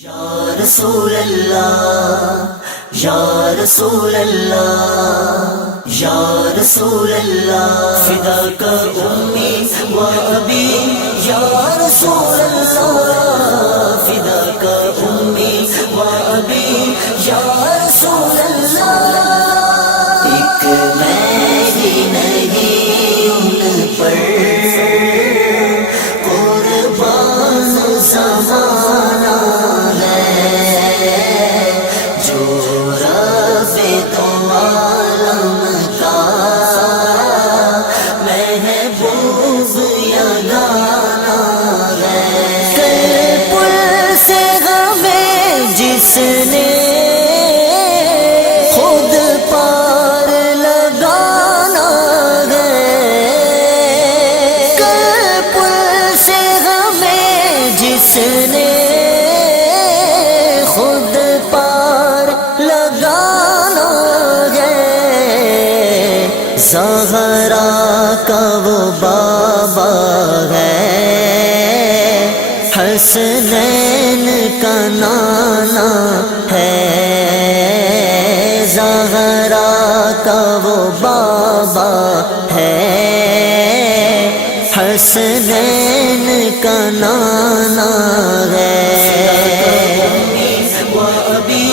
یا رسول اللہ یا رسول اللہ یا رسول اللہ فداک امی و ابی یا رسول اللہ فداک امی و ابی یا رسول اللہ ایک میری نہیں ان پر قربان زمانہ جس نے خود پار لگانا ہے پل سے ہمیں جس نے خود پار لگانا ہے زہرا کا وہ بابا ہے حسنین کا نانا ہے زہرا کا وہ بابا ہے حسنین کا نانا ہے و ابی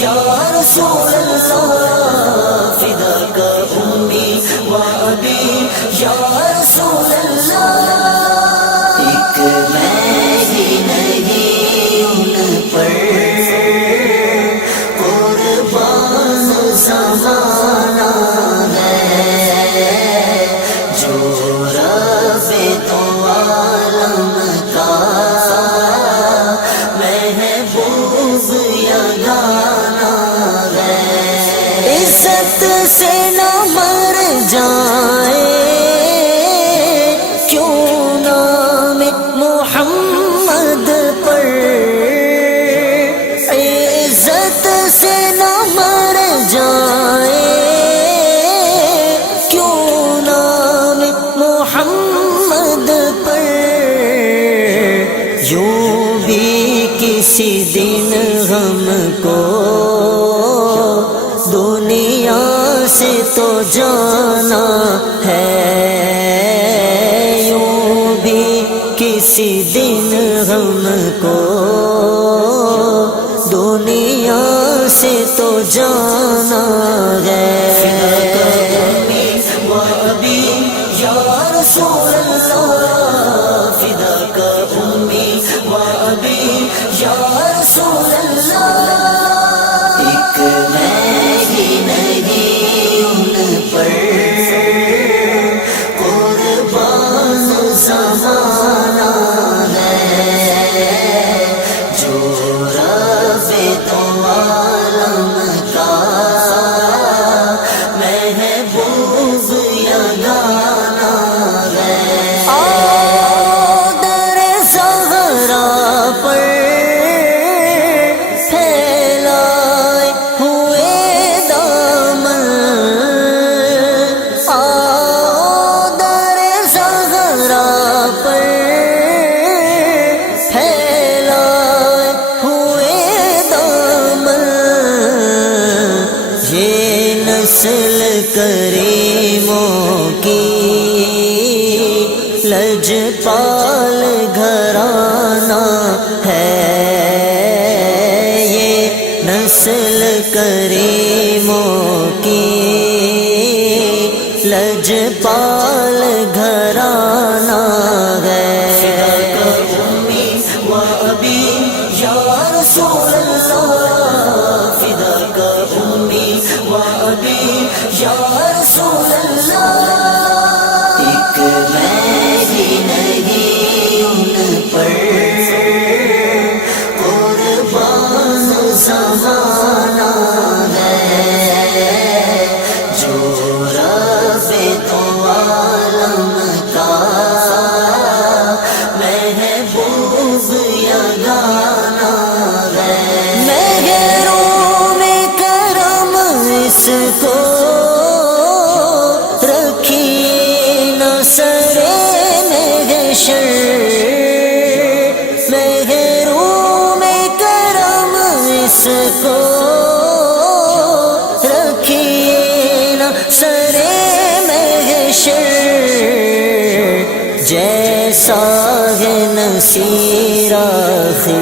یا رسول اللہ فداک امی و ابی یا رسول اللہ ایک میری نہیں ان پر قربان زمانہ ہے جو رب تو عالم کا محبوب یگانہ ہے عزت سے نہ مر جائے کیوں نام محمد پر عزت سے نہ مر جائے کیوں نام محمد پر یوں بھی کسی دن ہم کو دنیا سے تو جانا ہے یوں بھی کسی دن ہم کو دنیا سے تو جانا ہے و ابی یا رسول اللہ فداک امی و ابی یا رسول اللہ ایک میری نہیں ان پر قربان زمانہ ہے جو رب تو عالم کا محبوب یگانہ ہے. در زہرا پر پھیلائے ہوئے دامن در زہرا پر پھیلائے ہوئے دامن یہ نسل کریموں کی لجپال گھرانہ ہے یہ نسل کریموں کی لجپال گھرانہ ہے و ابی یا رسول اللہ فداک امی و ابی یا رسول اللہ ایک میری نہیں ان پر قربان زمانہ ہے جو رب تو عالم کا محبوب یگانہ ہے مسیر آخر